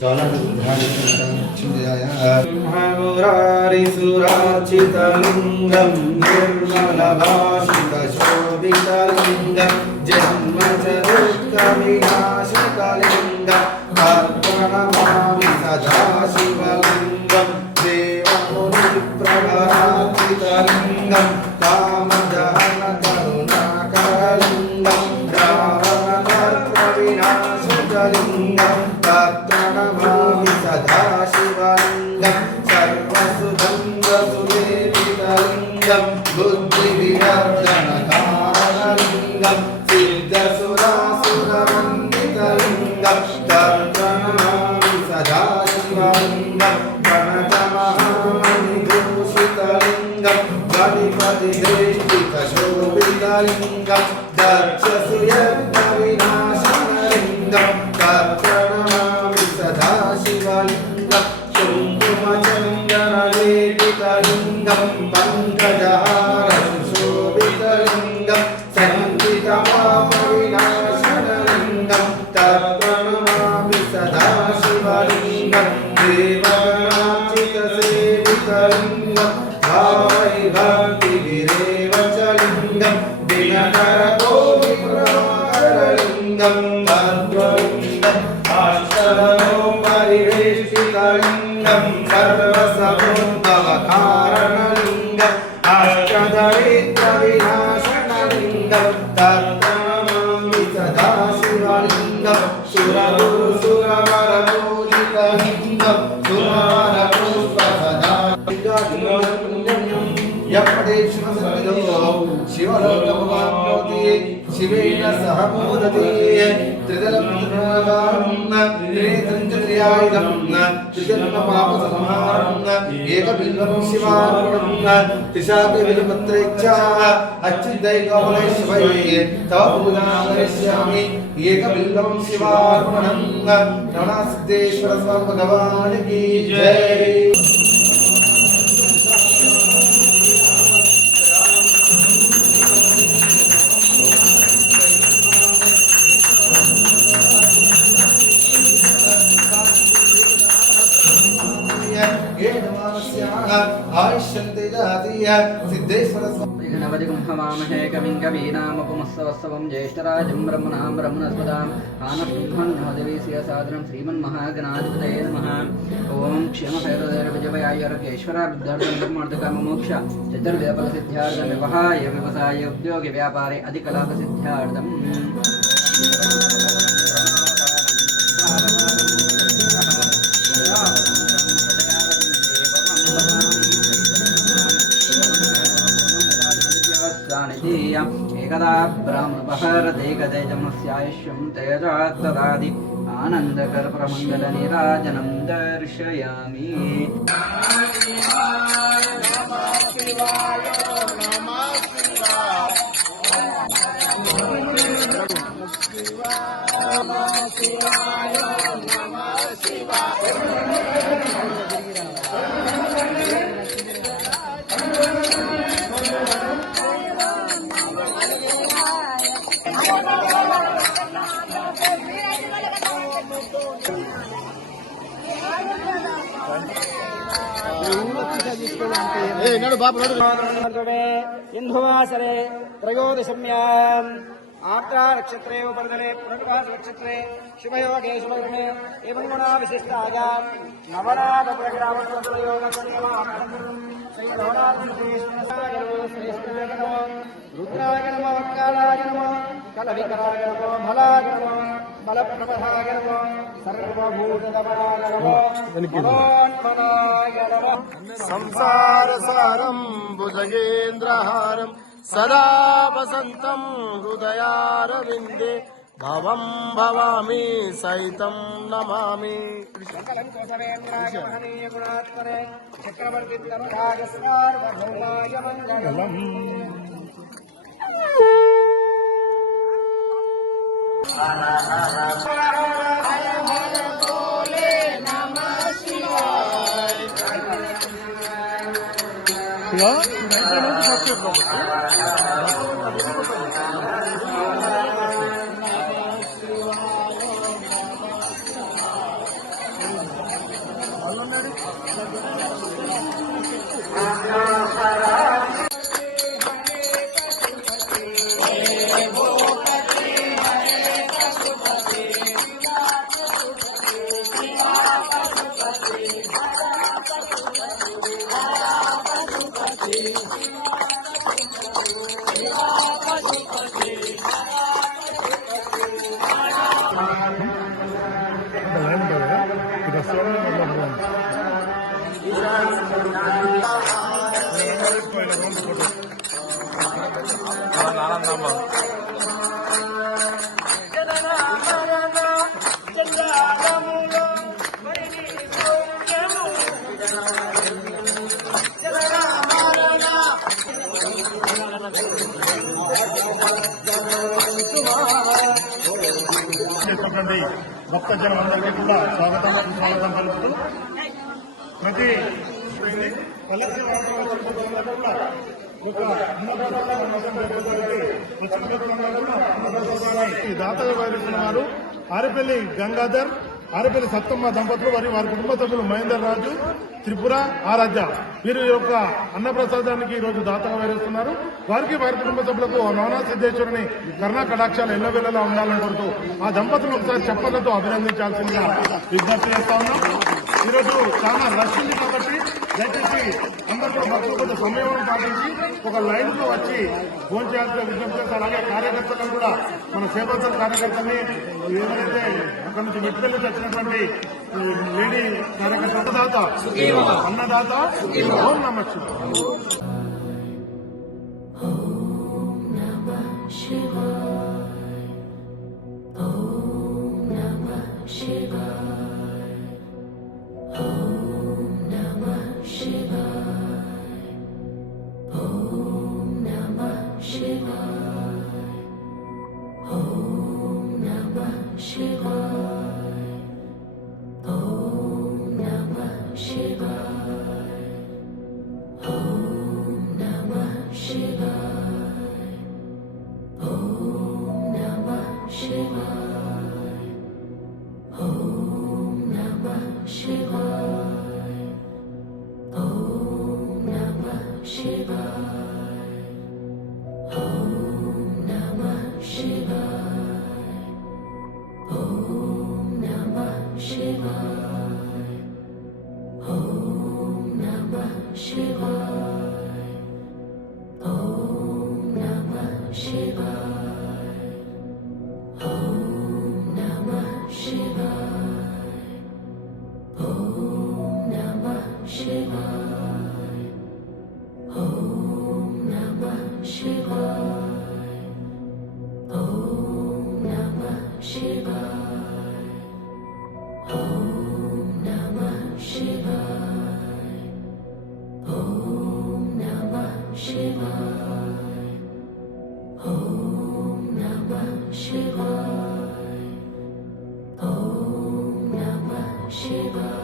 ब्रह्ममुरारिसुरार्चितलिङ्गं निर्मलभाषितशोभितलिङ्गं जन्मजदुःखविनाशकलिङ्गं प्रणमामि सदा शिवलिङ्गं देवमुनिप्रवरार्चितलिङ्गं कामदहनकरुणाकरलिङ्गं रावणतर्कविनाशकलिङ्गं प्रणमामि सदा शिवलिङ्गं सर्वसुगन्धसुलेपितलिङ्गं बुद्धिविवर्धनकारणलिङ्गं सिद्धसुरासुरवन्दितलिङ्गं प्रणमामि सदा शिवलिङ्गं प्रणतमहामणिभूषितलिङ्गं गणपतिवेष्टितशोभितलिङ्गं दक्षसुयज्ञविनाशनलिङ्गं प्रणमामि सदा शिवलिङ्गं कुङ्कुमचन्दनलेपितलिङ्गं पङ्कजहारशोभितलिङ्गं सञ्चितपापविनाशनलिङ्गं प्रणमामि सदा शिवलिङ्गं देवगणार्चितसेवितलिङ्गं भावैभक्तिविरेव च लिङ्गं दिनकरकोटिप्रभाकरलिङ्गं तद्वलिङ्गम् अष्टदलोपरिवेष्टितलिङ्गं सर्वसमुद्भवकारणलिङ्गम् अष्टदरिद्रविनाशनलिङ्गं तन्नमामि सदा शिवलिङ्गं सुरगुरुसुरवरपूजितलिङ्गं सुरवरपुष्पसदालिङ्गं यपठे शिवसन्निधौ शिवलोकमवाप्नोति शिवेन सह मोदते त्रिदलं त्रिनेत्रं च त्रियायुधं त्रिजन्मपापसंहारं एकबिल्वं शिवार्पणं त्रिशाकविलपत्रे च अच्युतैकमलेश्वरे तव पूजां करिष्यामि एकबिल्वं शिवार्पणं रमणसिद्धेश्वर स्वामी भगवान् की जय। नवदिगुंहवामहे कविं कवीनामुपमस्तवस्तवं ज्येष्ठराजं ब्रह्मणां ब्रह्मणस्पदां कानष्टुभ्रन्नोदवीस्य सादरं श्रीमन्महागणाधिपतये नमः। ओं क्षेमभैरवैर्विजयायुर्गेश्वराब्दार्थं चतुर्वेदफलसिद्ध्यार्थं व्यवहाय व्यवसाय उद्योगे व्यापारे अधिकलाभसिद्ध्यार्थं एकदा ब्राह्मणपहरदेकतेजमस्यायुष्यं तेजात्तदादि आनन्दकरप्रमङ्गलनीराजनं दर्शयामि। इंधुवासरे त्रयोदशम्याम् आर्द्रा नक्षत्रे उपर्दने पुनर्वास नक्षत्रे शुभयोगे शुभकर्मे एवं गुणा विशिष्टायाम् रुद्राय नमः वक्कालाय नमः कलविकराय नमः भलाय नमः बलप्रभधाय नमः सर्वभूतदमनाय नमः मनोन्मनाय नमः। संसारसारं भुजगेन्द्रहारं सदा वसन्तं हृदयारविन्दे भवं भवामि सहितं नमामि। चक्रवर्तितमराजसार्वभौमाय मङ्गलम्। భక్తజనం అందరికీ కూడా స్వాగతం పలుకుతూ ప్రతి కలెక్షన్ దాతగా వారు ఆరేపల్లి గంగాధర్ ఆరేపల్లి సత్తమ్మ దంపతులు వారి కుటుంబ సభ్యులు మహేందర్ రాజు త్రిపుర ఆరాధ్య వీరి యొక్క అన్నప్రసాదానికి ఈ రోజు దాతగా వేరుస్తున్నారు. వారికి వారి కుటుంబ సభ్యులకు నవనాథ సిద్ధేశ్వరుని కరుణా కటాక్షాలు ఎల్లవేళలా ఉండాలని కోరుతూ ఆ దంపతులు ఒకసారి చెప్పలతో అభినందించాల్సిందిగా విజ్ఞప్తి చేస్తా ఉన్నాం. ఈరోజు చాలా రష్ ఉంది కాబట్టి దయచేసి అందరూ భక్తులు కొంచెం సమయం పాటించి ఒక లైన్ తో వచ్చి ఫోన్ చేయాల్సిన విజ్ఞప్తి చేస్తారు. అలాగే కార్యకర్తలను కూడా మన సేవోత్సవ కార్యకర్తల్ని ఏదైతే అక్కడ నుంచి మెట్టుకెళ్ళి వచ్చినటువంటి లేడీ కార్యకర్త అన్నదాత ఓం నమః Shiva.